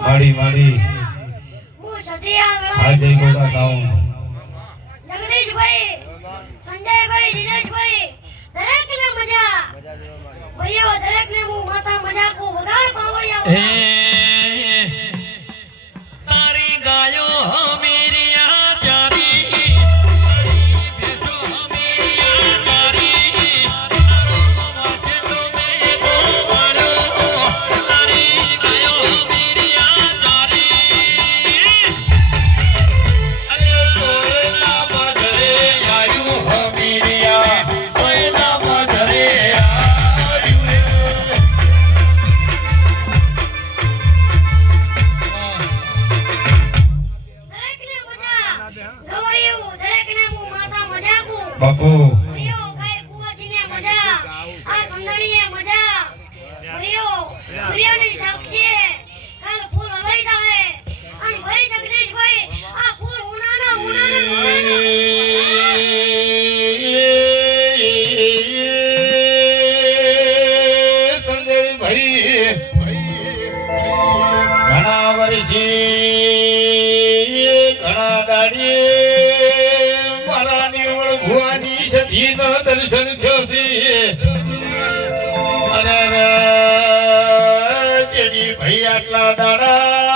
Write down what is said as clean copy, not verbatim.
માડી માડી આજે ગોતા સાઉન્ડ જગદીશભાઈ સંજયભાઈ દિનેશભાઈ દરેકને મજા ભાઈઓ દરેકને હું માથા મજા કો વગાડ પાવડિયા તારી ગાયો મેરી આચારી ભેસો મેરી આચારી તારો વાસેટો મે તો વાળ્યો તારી ગાયો મેરી આચારી અરે તોરે ના બદલે આયુ હમીરિયા તોય ના બદલે બાપુ ભાઈઓ ગાય કુવાસીને મજા આ સંદણીએ મજા ભાઈઓ સૂર્યની સાક્ષી કાલ ફૂલ લઈ જાવે અને ભાઈ જગદીશભાઈ આ ફૂલ ઉનાના સંજય ભાઈ ઘણા વર્ષી ઘણા દાડીએ મારા નિર્મળ ભુવાની સધીનો દર્શન થયોસી અરે જેની ભાઈ આટલા દાડા